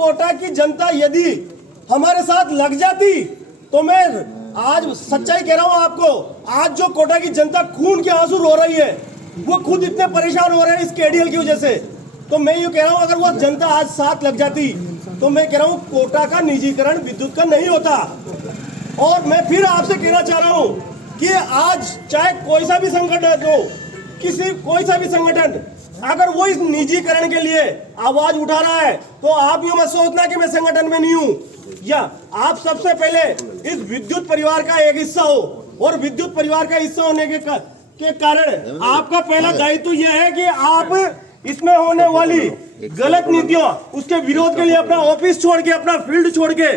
कोटा की जनता यदि हमारे साथ लग जाती तो मैं आज सच्चाई कह रहा हूं आपको, आज जो कोटा की जनता खून के आंसू रो रही है, वो खुद इतने परेशान हो रहे हैं इस केडीएल की वजह से। तो मैं ये कह रहा हूं, अगर वो जनता आज साथ लग जाती तो मैं कह रहा हूं कोटा का निजीकरण विद्युत का नहीं होता। और मैं फिर आपसे कहना चाह रहा हूं कि आज चाहे कोई सा भी संगठन हो, कोई सा भी संगठन अगर वो इस निजीकरण के लिए आवाज उठा रहा है तो आप यूं मत सोचना कि मैं संगठन में नहीं हूं, या आप सबसे पहले इस विद्युत परिवार का एक हिस्सा हो, और विद्युत परिवार का हिस्सा होने के कारण आपका पहला दायित्व यह है कि आप इसमें होने वाली गलत नीतियों उसके विरोध के लिए अपना ऑफिस छोड़ के, अपना फील्ड छोड़ के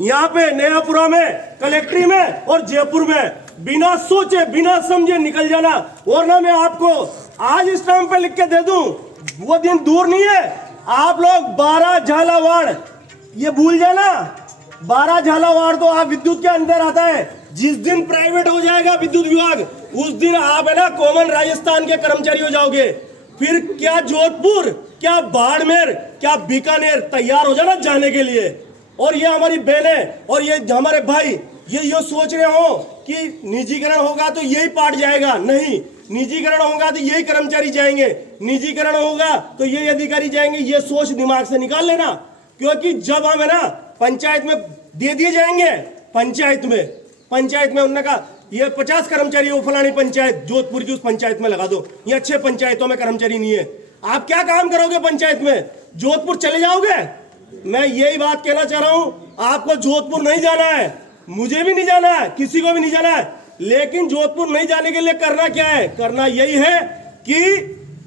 यहाँ पे नयापुरा में, कलेक्ट्री में और जयपुर में बिना सोचे बिना समझे निकल जाना। वरना मैं आपको आज इस टाइम पे लिख के दे दूं, वो दिन दूर नहीं है। आप लोग 12 झालावाड़ ये भूल जाना, 12 झालावाड़ तो आप विद्युत के अंदर आता है। जिस दिन प्राइवेट हो जाएगा विद्युत विभाग, उस दिन आप है ना कॉमन राजस्थान के कर्मचारी हो जाओगे। फिर क्या जोधपुर, क्या बाड़मेर, क्या बीकानेर तैयार हो जाना जाने के लिए। और ये हमारी बहनें और ये हमारे भाई ये सोच रहे हो कि निजीकरण होगा तो यही पार्ट जाएगा, नहीं। निजीकरण होगा तो यही कर्मचारी जाएंगे, निजीकरण होगा तो यही अधिकारी जाएंगे, ये सोच दिमाग से निकाल लेना। क्योंकि जब हम है ना पंचायत में दे दिए जाएंगे, पंचायत में उन्होंने कहा ये 50 कर्मचारी वो फलानी पंचायत जोधपुर की उस पंचायत में लगा दो, ये 6 पंचायतों में कर्मचारी नहीं है, आप क्या काम करोगे पंचायत में? जोधपुर चले जाओगे? मैं यही बात कहना चाह रहा हूं, आपको जोधपुर नहीं जाना है, मुझे भी नहीं जाना है, किसी को भी नहीं जाना है। लेकिन जोधपुर नहीं जाने के लिए करना क्या है? करना यही है कि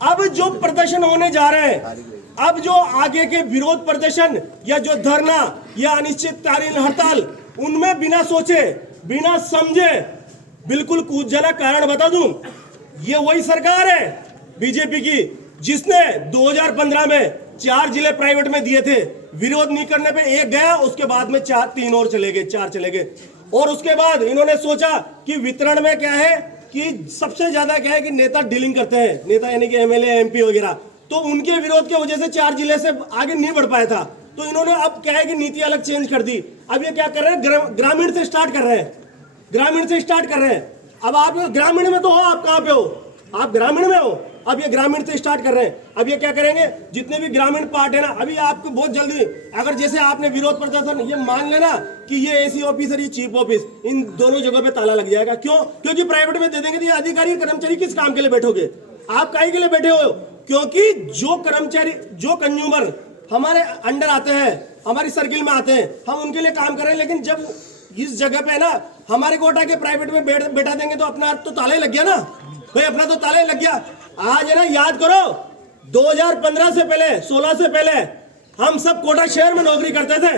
अब जो प्रदर्शन होने जा रहे हैं, अब जो आगे के विरोध प्रदर्शन या जो धरना या अनिश्चितकालीन हड़ताल, उनमें बिना सोचे बिना समझे बिल्कुल कूद जाना। कारण बता दूं, ये वही सरकार है बीजेपी की जिसने 2015 में 4 जिले प्राइवेट में दिए थे, विरोध नहीं करने पे एक गया, उसके बाद में 3 और चले गए, 4 चले गए। और उसके बाद इन्होंने सोचा कि वितरण में क्या है कि सबसे ज्यादा क्या है कि नेता डीलिंग करते हैं, नेता यानी कि एमएलए एमपी वगैरह, तो उनके विरोध की वजह से 4 जिले से आगे नहीं बढ़ पाया था। तो इन्होंने अब क्या है कि नीति अलग चेंज कर दी। अब ये क्या कर रहे हैं, ग्रामीण से स्टार्ट कर रहे हैं, ग्रामीण से स्टार्ट कर रहे हैं। अब आप ग्रामीण में तो हो, आप कहाँ पे हो? आप ग्रामीण में हो। अब ये ग्रामीण से स्टार्ट कर रहे हैं। अब ये क्या करेंगे, जितने भी ग्रामीण पार्ट है ना, अभी आपको बहुत जल्दी, अगर जैसे आपने विरोध प्रदर्शन ये मान लेना कि ये एसी ऑफिस और ये चीफ ऑफिस, इन दोनों जगह पे ताला लग जाएगा। क्यों? क्योंकि प्राइवेट में दे देंगे तो ये अधिकारी कर्मचारी किस काम के लिए बैठोगे? आप काहे के लिए बैठे हो? क्योंकि जो कर्मचारी, जो कंज्यूमर हमारे अंडर आते हैं, हमारी सर्किल में आते हैं, हम उनके लिए काम कर रहे हैं। लेकिन जब इस जगह पे ना हमारे कोटा के प्राइवेट में बैठा देंगे तो अपना तो ताला ही लग गया ना भाई, अपना तो ताला ही लग गया। आज है ना, याद करो 2015 से पहले, 16 से पहले हम सब कोटा शहर में नौकरी करते थे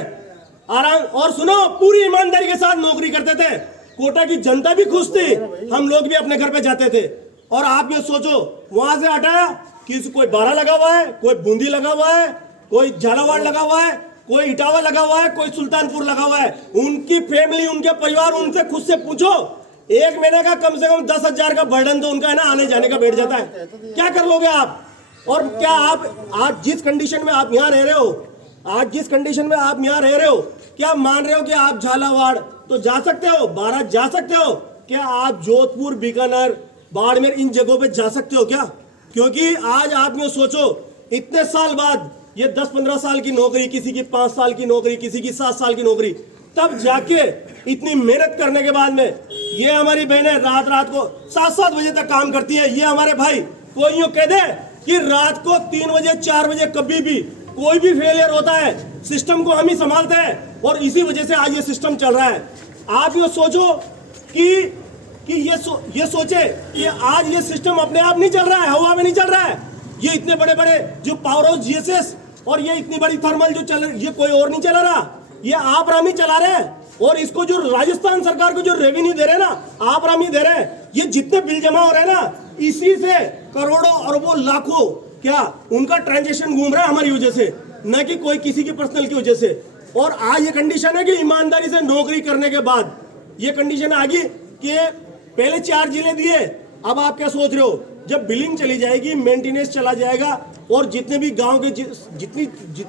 आराम, और सुनो पूरी ईमानदारी के साथ नौकरी करते थे। कोटा की जनता भी खुश थी, हम लोग भी अपने घर पे जाते थे। और आप ये सोचो, वहां से हटाया कि कोई 12 लगा हुआ है, कोई बूंदी लगा हुआ है, कोई झालावाड़ लगा हुआ है, कोई इटावा लगा हुआ है, कोई सुल्तानपुर लगा हुआ है। उनकी फैमिली, उनके परिवार, उनसे खुद से पूछो, एक महीने का कम से कम 10,000 का बर्डन तो उनका है ना आने जाने का बैठ जाता है। क्या कर लोगे आप? और क्या आप आज जिस कंडीशन में आप यहाँ रह रहे हो, आज जिस कंडीशन में आप यहाँ रह रहे हो, क्या मान रहे हो कि आप झालावाड़ तो जा सकते हो, 12 जा सकते हो? क्या आप जोधपुर, बीकानेर, बाड़मेर इन जगहों पे जा सकते हो क्या? क्योंकि आज आप ये सोचो, इतने साल बाद ये 10-15 साल की नौकरी, किसी की 5 साल की नौकरी, किसी की 7 साल की नौकरी, तब जाके इतनी मेहनत करने के बाद में ये हमारी बहनें रात को 7-7 बजे तक काम करती है। ये हमारे भाई, कोई यूं कह दे कि रात को 3 बजे 4 बजे कभी भी कोई भी फेलियर होता है, सिस्टम को हम ही संभालते हैं, और इसी वजह से आज ये सिस्टम चल रहा है। आप ये सोचो कि ये सोचे कि आज ये सिस्टम अपने आप नहीं चल रहा है, हवा में नहीं चल रहा है। ये इतने बड़े बड़े जो पावर हाउस जीएसएस और ये इतनी बड़ी थर्मल जो चल रही, ये कोई और नहीं चला रहा, ये आप रामी चला रहे हैं। और इसको जो राजस्थान सरकार को जो रेवेन्यू दे रहे हैं ना, आप रामी दे रहे हैं। ये जितने बिल जमा हो रहे हैं ना, इसी से करोड़ों अरबों लाखों क्या उनका ट्रांजेक्शन घूम रहा है हमारी वजह से, न कि कोई किसी की पर्सनल की वजह से। और आज ये कंडीशन है कि ईमानदारी से नौकरी करने के बाद ये कंडीशन आ गई कि पहले 4 जिले दिए, अब आप क्या सोच रहे हो, जब बिलिंग चली जाएगी, मेंटेनेंस चला जाएगा, और जितने भी गांव के जितनी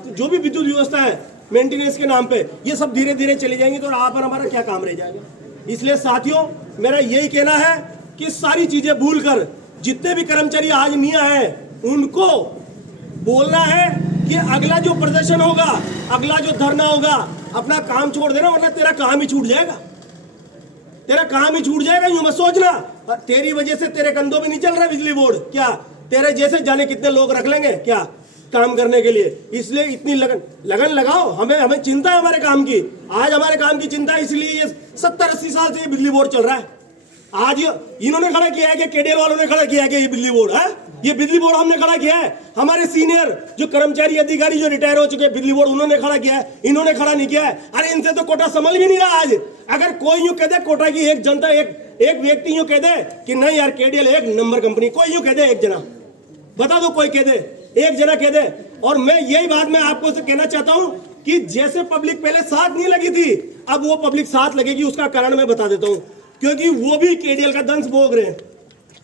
जो भी विद्युत व्यवस्था है मेंटेनेंस के नाम पे, ये सब धीरे धीरे चली जाएंगी, तो आप और हमारा क्या काम रह जाएगा। इसलिए साथियों, मेरा यही कहना है कि सारी चीजें भूलकर जितने भी कर्मचारी आज नहीं आए उनको बोलना है कि अगला जो प्रदर्शन होगा, अगला जो धरना होगा, अपना काम छोड़ देना, वरना तेरा काम ही छूट जाएगा, तेरा काम ही छूट जाएगा। यूं मत सोचना तेरी वजह से तेरे कंधों में नहीं चल रहा बिजली बोर्ड, क्या तेरे जैसे जाने कितने लोग रख लेंगे क्या काम करने के लिए। इसलिए इतनी लगन लगाओ, हमें चिंता है हमारे काम की। आज हमारे काम की चिंता है, इसलिए ये 70-80 साल से ये बिजली बोर्ड चल रहा है। आज इन्होंने खड़ा किया है कि केडीएल वालों ने खड़ा किया है कि ये बिजली बोर्ड है, ये बिजली बोर्ड हमने खड़ा किया है। हमारे सीनियर जो कर्मचारी अधिकारी जो रिटायर हो चुके हैं बिजली बोर्ड, उन्होंने खड़ा किया है, इन्होंने खड़ा नहीं किया है। अरे इनसे तो कोटा संभल भी नहीं रहा। आज अगर कोई यूं कह दे कोटा की एक जनता, एक व्यक्ति यूं कह दे कि नहीं यार केडीएल एक नंबर कंपनी, कोई यूं कह दे, एक जना बता दो, कोई कह दे, एक जना कह दे। और मैं यही बात मैं आपको से कहना चाहता हूं कि जैसे पब्लिक पहले साथ नहीं लगी थी, अब वो पब्लिक साथ लगेगी। उसका कारण मैं बता देता हूं, क्योंकि वो भी केडीएल का दंश भोग रहे हैं,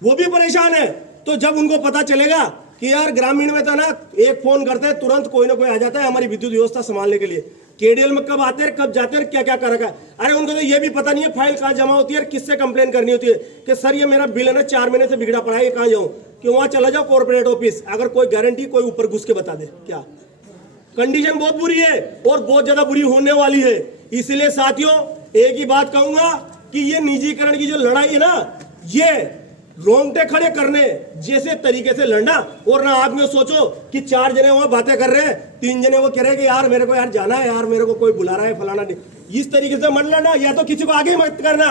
वो भी परेशान है। तो जब उनको पता चलेगा कि यार ग्रामीण में तो ना एक फोन करते हैं तुरंत कोई ना कोई आ जाता है हमारी विद्युत व्यवस्था संभालने के लिए, केडीएल में कब आते हैं कब जाते हैं क्या क्या कर रखा है। अरे उनको तो ये भी पता नहीं है फाइल कहाँ जमा होती है, किससे कंप्लेन करनी होती है कि सर ये मेरा बिल है ना 4 महीने से बिगड़ा पड़ा है, ये कहाँ जाऊँ, कि वहाँ चला जाओ कॉर्पोरेट ऑफिस। अगर कोई गारंटी कोई ऊपर घुस के बता दे, क्या कंडीशन बहुत बुरी है और बहुत ज्यादा बुरी होने वाली है। इसलिए साथियों, एक ही बात कहूंगा कि ये निजीकरण की जो लड़ाई है ना, ये रोंगटे खड़े करने जैसे तरीके से लड़ना। और ना आप में सोचो कि 4 जने वहां बातें कर रहे हैं, 3 जने वो कह रहे हैं कि यार मेरे को यार जाना है, यार मेरे को कोई बुला रहा है फलाना नहीं, इस तरीके से मत लड़ना। या तो किसी को आगे मत करना